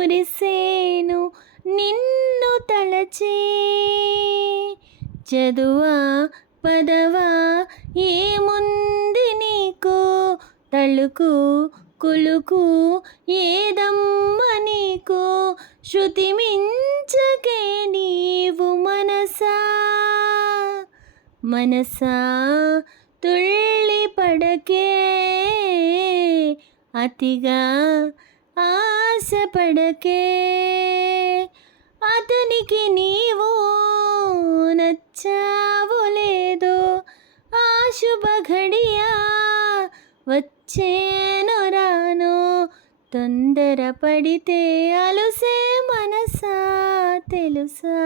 మురిసేను నిన్ను తలచే. చదువా పదవా ఏముంది నీకు, తళుకు కులుకు ఏదమ్మ నీకు. శృతి మించకే నీవు మనసా మనసా తుళ్ళి పడకే, అతిగా ఆశపడకే. అతనికి నీవు నచ్చావు లేదో, ఆ శుభ ఘడియా వచ్చేను రాను. తొందర పడితే అలుసే మనసా తెలుసా.